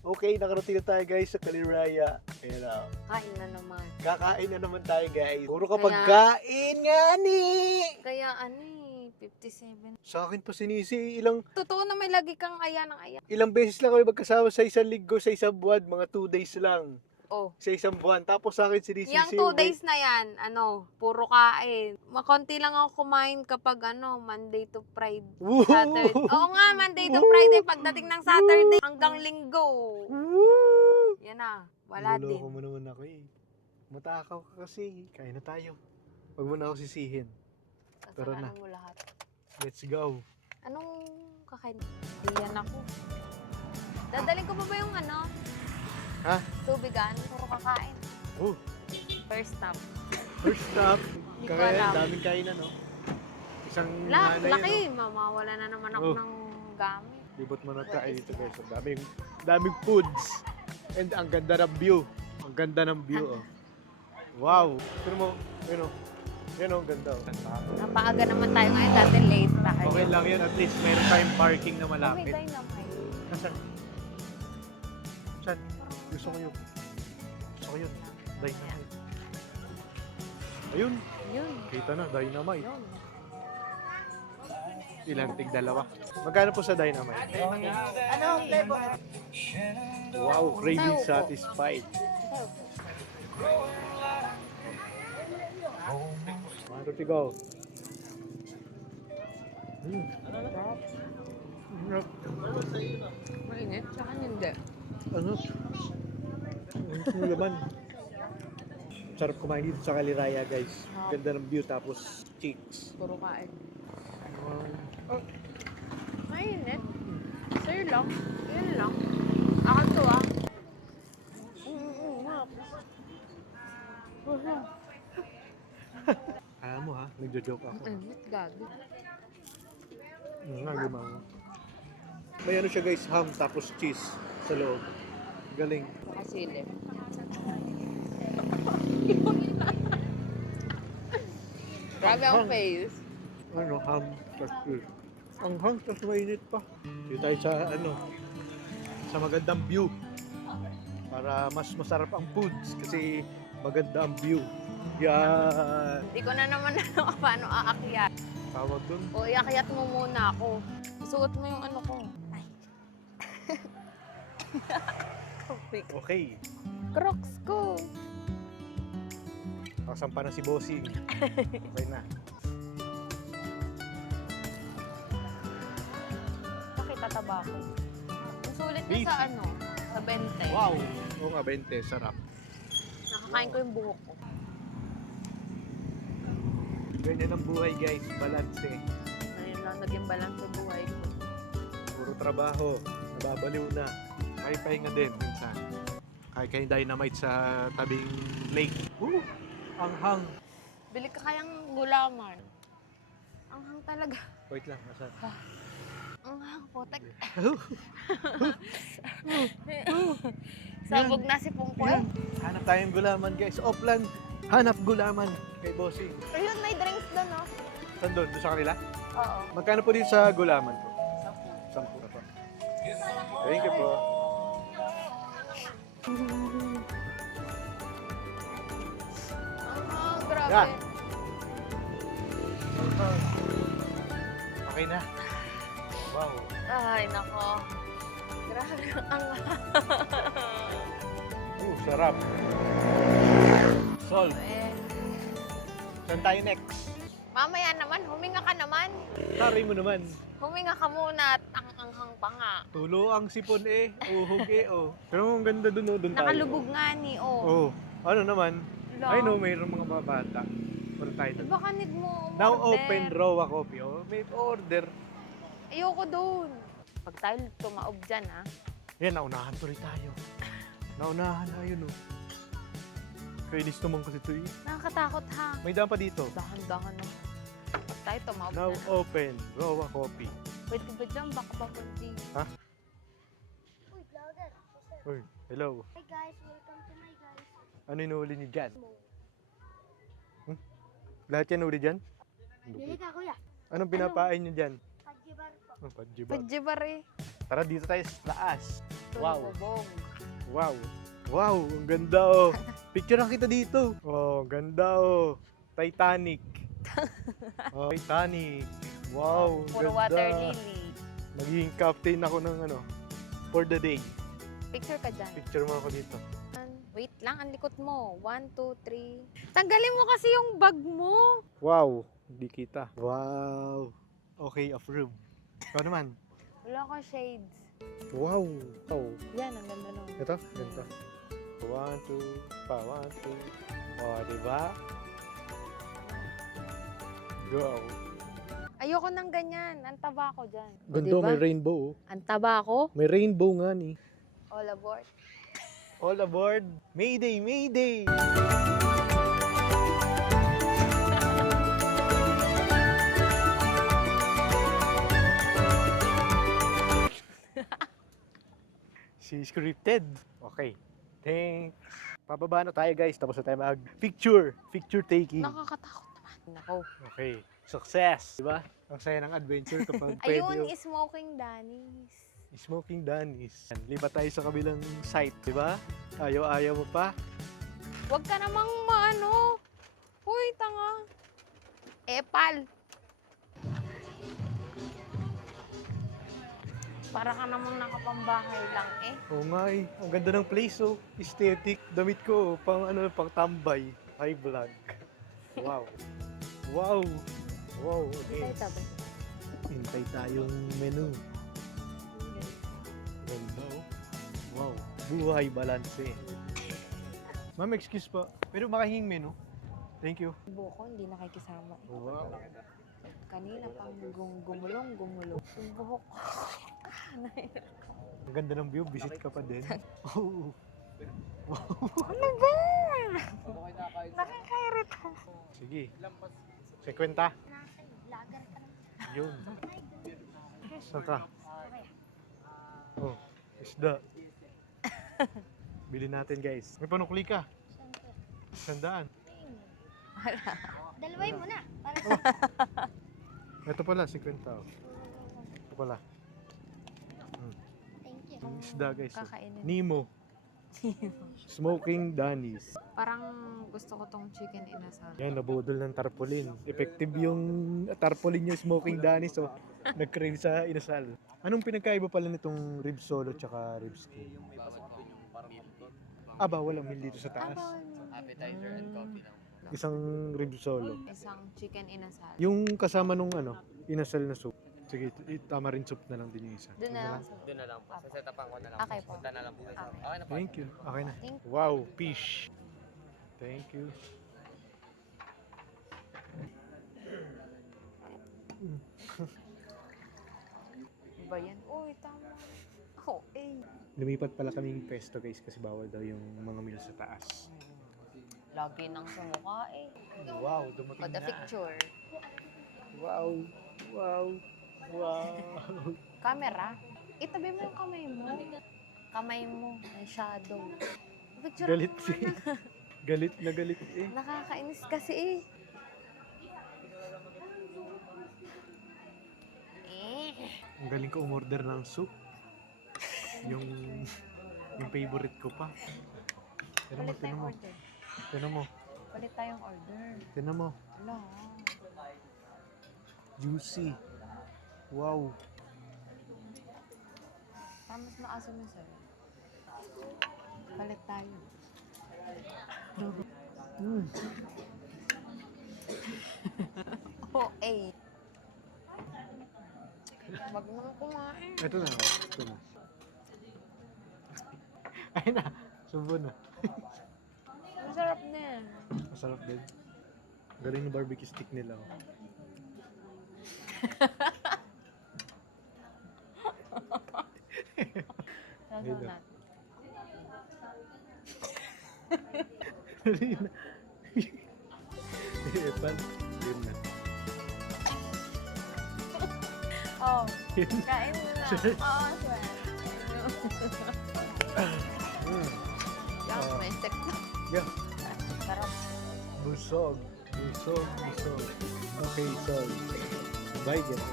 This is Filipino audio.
Okay, nakarating na tayo guys sa Kaliraya. Ayan na. Kain na naman. Kakain na naman tayo guys. Puro kapag kain nga ni. Kaya ano eh, 57. Sa akin pa sinisi, ilang Totoo na may lagi kang aya ng aya. beses lang kami magkasama sa isang linggo, sa isang buwan, mga 2 days lang. Oh. Sa isang buwan. Tapos sa akin sinisisi. Yang 2 days na yan, puro kain. Makonti lang ako kumain kapag Monday to Friday. Woo! Saturday. Oo nga, Monday to Friday. Pagdating ng Saturday hanggang Linggo. Woo! Yan na, wala din. Niloloko mo naman ako eh. Matakaw ka kasi. Kain na tayo. Huwag mo na ako sisihin. Tara na. Kasalanan mo lahat. Let's go. Anong kakain? Yan ako. Dadalhin ko pa ba yung Ha? tubigan? Puro kakain. Oh, First stop. first stop. Hindi ko Kaya alam. daming kainan, no? Isang nanay, Laki. no? Mamawala na naman ako Oh. ng gamit. Libot mo na tayo dito, guys. Ang daming foods. And ang ganda ng view. Ang ganda ng view, oh. Wow. Pero mo, yun, oh. Yan, oh, ganda, oh. Napaaga naman tayo ngayon. Dati late tayo. Okay lang yun. At least meron tayong parking na Okay, malapit. tayo naman. Nasaan? Saan? Gusto ko yun. Gusto ko yun. Dynamite. Ayun. Yun. Kita na, dynamite. Yun. Ilan? Tig dalawa. Magkano po sa dynamite? Ano ang flavor? Wow, craving satisfied. One, two, three, go. Mainit. Saka hindi. Ano? Ang laman. Sarap kumain dito sa Kaliraya, guys. Ganda ng view, tapos chicks. Puro kain. Mainit. Sir lang. Yun lang. Akan to Alam mo ha, nagjo-joke ako. Mainit, gabi. Nga, limang. May ano siya guys, ham tapos cheese sa loob. Galing. Kasili. Grabe ang face. Ano, ham tapos cheese. Ang ham tapos mainit pa. Dito tayo sa sa magandang view. Para mas masarap ang foods kasi maganda ang view. Yan. Hindi ko na naman paano aakyat. Tawag dun. O iakyat mo muna ako. Isuot mo yung ko. Ay. Okay. Crocs ko. Nakasampa na si Bossing. Okay na. Pakitataba ko. Ang sulit Beef. niya sa sa 20. Wow! Oo nga, 20. Sarap. Nakakain ko yung buhok ko. Ganyan ang buhay guys. Balance eh. Ngayon lang naging balance sa buhay ko. Puro trabaho. Nababaliw na. May pahinga din minsan. Kain dynamite sa tabing lake. Woo! Ang hang. Bili ka kayang gulaman. Ang hang talaga. Wait lang. Asan? Ang hang, potek. Sabog na si Pungkoy. Yan. Hanap tayong gulaman guys. Offline. Hanap gulaman kay Bossing. Ayun, may drinks doon, no? Saan doon? Doon sa kanila? Oo. Magkano po din sa gulaman po? 10 na po. Thank you po. Ang hang, grabe. Yan. Okay na. Wow. Ay, nako. Grabe ang Sarap. Solve. eh. Saan tayo next? Mamaya naman, huminga ka naman. Tari mo naman. Huminga ka muna at ang anghang pa nga. Tulo ang sipon eh. Uhog eh oh. Pero ang ganda dun oh. Dun tayo. Nakalubog nga ni, Oh. Ano naman? Lang. I know, mayroong mga bata. Pero tayo dun. Baka need mo Now umorder. open raw coffee. Oh, may order. Ayoko doon. Pag tayo tumaob dyan, ha? Yan, naunahan tuloy tayo. Naunahan na yun oh. Kainis naman kasi ito eh. Nakakatakot, ha? May daan pa dito. Dahan-dahan na. Pag tayo tumaob Now na. open raw coffee. Pwede ba dyan? Baka ba kundi? Ha? Uy, vlogger. Uy, hello. Hi guys, welcome to my guys. Ano inuuli niyo dyan? Lahat yan uli dyan? Dili ka kuya. Anong pinapain niyo dyan? Pagjibar po. Oh, padjiba. Pwede ba rin? Tara, dito tayo sa taas. Wow. Bubog. Wow. Wow, ang ganda oh. Picture kita dito. Oh, ang ganda oh. Titanic. Oh, Titanic. Wow, ang Puro ganda. water lily. Magiging captain ako ng ano, for the day. Picture ka dyan. Picture mo ako dito. Wait lang, ang likot mo. 1, 2, 3. Tanggalin mo kasi yung bag mo. Wow, hindi kita. Wow. Okay, approve. Ikaw naman. Wala ka shades. Wow. Oh, Yan, ang ganda nun. ito, ganito. 1, 2, pa, 1, 2. Oh, diba? Go. Ayoko ng ganyan. Ang taba ko dyan. O, Ganda, diba? may rainbow. Oh. Ang taba ko. May rainbow nga ni. All aboard. All aboard. Mayday, Mayday! Si scripted. Okay. Thanks. Pababa na tayo guys. Tapos na tayo mag-picture. Picture taking. Nakakatakot naman. Nako. Okay. Success. Diba? Ang saya ng adventure kapag pwede Ayun, yung smoking Danny's. smoking Danny's. Lipat tayo sa kabilang site. Diba? Ayaw-ayaw mo pa. Huwag ka namang maano. Uy, tanga. Epal. Para ka namang nakapambahay lang eh. Oo nga eh. Ang ganda ng place oh. Aesthetic. Damit ko oh. Pang ano, pang tambay. High vlog. Wow. Wow. Wow. Okay. Tayo tabi. Hintay tayong menu. Ganda oh. Wow. Buhay balanse. Ma'am, excuse po. Pero makahing menu. Thank you. Buko, hindi nakikisama. Wow. Kanina pang gumulong. Yung buhok ko. Ang ganda ng view. Visit ka pa din. Oh. Ano ba? Nakakairita. Sige. 50. Nasa vlogger ka naman. Yun. Saan ka? Oh, isda. Bili natin guys. May panukli ka. Siyempre. 100. Dalaway mo na. Para Ito pala, 50. Oh. Ito pala. Thank you. Yung isda guys. Oh. Kakainin. Nemo. Smoking Danny's. Parang gusto ko tong chicken inasal. Yan, nabudol ng tarpaulin. Effective yung tarpaulin yung smoking Danny's. So, nag-crave sa inasal. Anong pinagkaiba pala nitong rib solo tsaka rib skin? Ah, bawal ang meal dito sa taas. Appetizer and coffee lang. Isang rib solo. Isang chicken inasal. Yung kasama nung ano, inasal na soup. Sige, tamarind soup na lang din yung isa. Doon na lang. Doon na lang po. Sa setupan ko na lang. Okay po. Punta na lang po. Okay. Okay na po. Thank you. Okay na. Thank Wow, fish. Thank you. Ba yan? Uy, tama. Oh, eh. Lumipat pala kaming pesto guys kasi bawal daw yung mga meal sa taas. Lagi nang sumuka eh. Wow, dumating For the na. picture. Wow. Wow. Wow. Camera. Itabi mo yung kamay mo. Kamay mo. May shadow. Picture Galit mo si. Galit na galit eh. Nakakainis kasi eh. Ang galing ko umorder ng soup. Yung favorite ko pa. Tinan mo, Palit tinan tayong mo. order. Tinan mo. Palit tayong order. Tinan mo. Wala. Juicy. Wow. Parang mas maasim yung sa'yo. Palit tayo. Mm. Oh, eh. Wag naman kumain. Ito na. Ito na. Ay na. Subo na. Masarap na yan. Masarap din. Galing na barbecue stick nila. Oh. Sasaw Ayun na. natin. Dali na. Epan. Yun na. Oh, Yun. kain mo na. Sure. Oo, sure. Mm. Yung may stick na. Yeah. Sarap. Busog. Busog. Busog. Okay, so. Bye, guys.